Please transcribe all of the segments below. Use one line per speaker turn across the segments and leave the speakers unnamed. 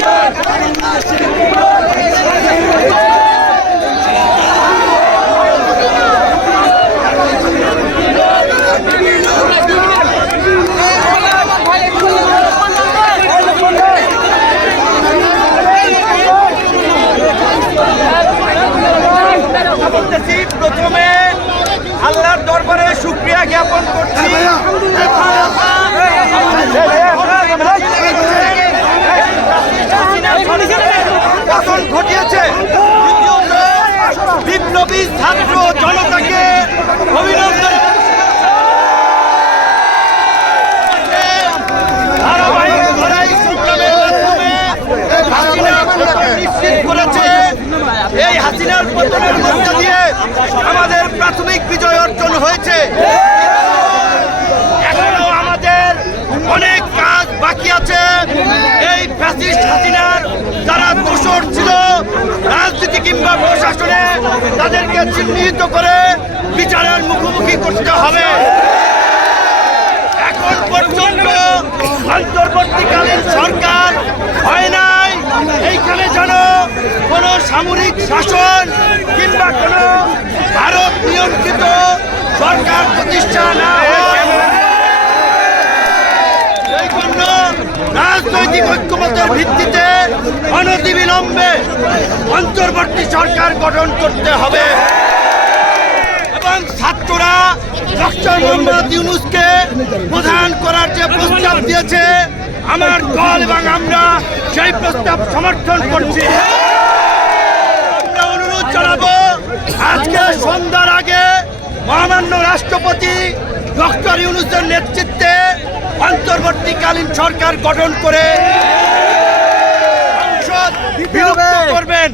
জয় নিশ্চিত করেছে এই হাসিনার পতনের মধ্য দিয়ে আমাদের প্রাথমিক বিজয় অর্জন হয়েছে। এখনও আমাদের অনেক কাজ বাকি আছে। এই ফ্যাসিস্ট হাসিনার যারা দোষর ছিল, রাজনীতি কিংবা প্রশাসনে তাদেরকে চিহ্নিত করে বিচারের মুখোমুখি করতে হবে। এখন পর্যন্ত অন্তর্বর্তীকালীন সরকার হয় নাই এইখানে যেন কোনো সামরিক শাসন কিংবা কোনো ভারত নিয়ন্ত্রিত সরকার প্রতিষ্ঠা না রাজনৈতিক ঐক্যমতের ভিত্তিতে অনতিবিলম্বে অন্তর্বর্তী সরকার গঠন করতে হবে। এবং ছাত্ররা ডক্টর মোহাম্মদ ইউনুসকে প্রধান করার যে প্রস্তাব দিয়েছে, আমার দল এবং আমরা সেই প্রস্তাব সমর্থন করছি। জানাব আজকে সন্ধ্যার আগে মহামান্য রাষ্ট্রপতি ডক্টর ইউনুসের নেতৃত্বে অন্তর্বর্তীকালীন সরকার গঠন করে সংসদ বিলুপ্ত করবেন।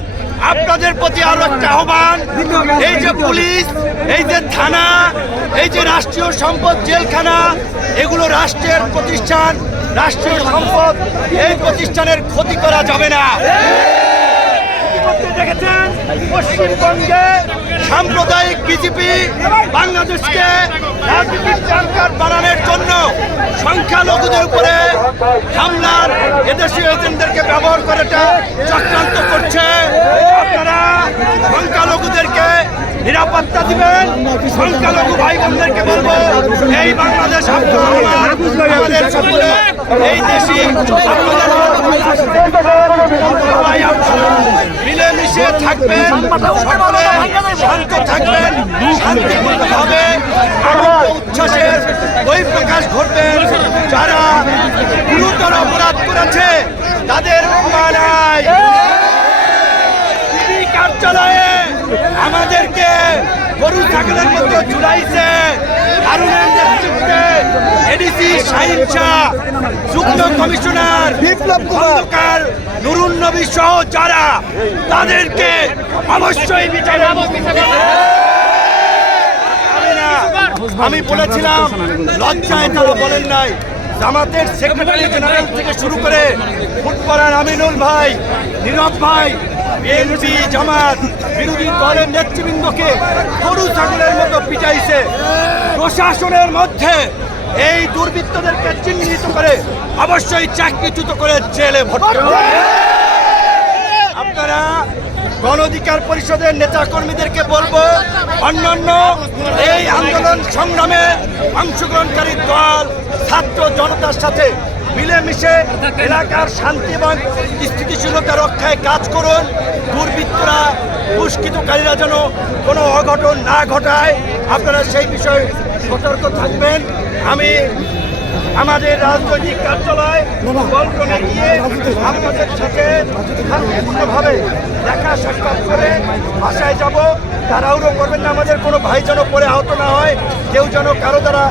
আপনাদের প্রতি আরও একটা আহ্বান। এই যে পুলিশ এই যে থানা এই যে রাষ্ট্রীয় সম্পদ জেলখানা এগুলো রাষ্ট্রের প্রতিষ্ঠান রাষ্ট্রীয় সম্পদ এই প্রতিষ্ঠানের ক্ষতি করা যাবে না। ইতিমধ্যে দেখেছেন পশ্চিমবঙ্গে সাম্প্রদায়িক বিজেপি বাংলাদেশকে রাজনীতির চারকার বানানোর জন্য সংখ্যালঘুদের উপরে হামলার এদেশীয় এজেন্টদেরকে ব্যবহার করাটা চক্রান্ত করছে। আপনারা সংখ্যালঘুদেরকে নিরাপত্তা দিবেন। সংখ্যালঘু ভাই বোনদেরকে বলব, এই বাংলাদেশ আমাদের সকলে এই মিলেমিশে উচ্ছ্বাসের প্রকাশ যারা অপরাধ তাদের কার্যালয়ে আমাদেরকে গরু ছাগলের মতো হারুনের নেতৃত্বে এডিসি শাহিন শাহ যুগ্ম কমিশনার বিপ্লব খন্দকার নুরুন নবী সহ যারা তাদেরকে অবশ্যই বিচারে আমি বলেছিলাম লজ্জায় তারা বলেন নাই। জামাতের সেক্রেটারি জেনারেল থেকে শুরু করে ফুটবলার আমিনুল ভাই নীরব ভাই বিএনপি জামাত বিরোধী দলের নেতৃবৃন্দকে গরু ছাগলের মতো পিটাইছে। প্রশাসনের মধ্যে এই দুর্বৃত্তদেরকে চিহ্নিত করে অবশ্যই চাকরিচ্যুত করে জেলে ভর্তি আপনারা গণ অধিকার পরিষদের নেতা কর্মীদেরকে বলব, অন্যান্য এই আন্দোলন সংগ্রামে অংশগ্রহণকারী দল, ছাত্র জনতার সাথে মিলেমিশে এলাকার শান্তি এবং স্থিতিশীলতা রক্ষায় কাজ করুন। দুর্বৃত্তরা দুষ্কৃতকারীরা যেন কোনো অঘটন না ঘটায়। আপনারা সেই বিষয়ে সতর্ক থাকবেন। আমি আমাদের রাজনৈতিক কার্যালয় পল্টনে গিয়ে আপনাদের সাথে শান্তিপূর্ণভাবে দেখা সাক্ষাৎ করে বাসায় যাব। তাড়াহুড়ো করবেন না আমাদের কোনো ভাই যেন পরে আহত না হয়। কেউ যেন কারও দ্বারা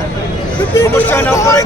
সমস্যা না পড়ে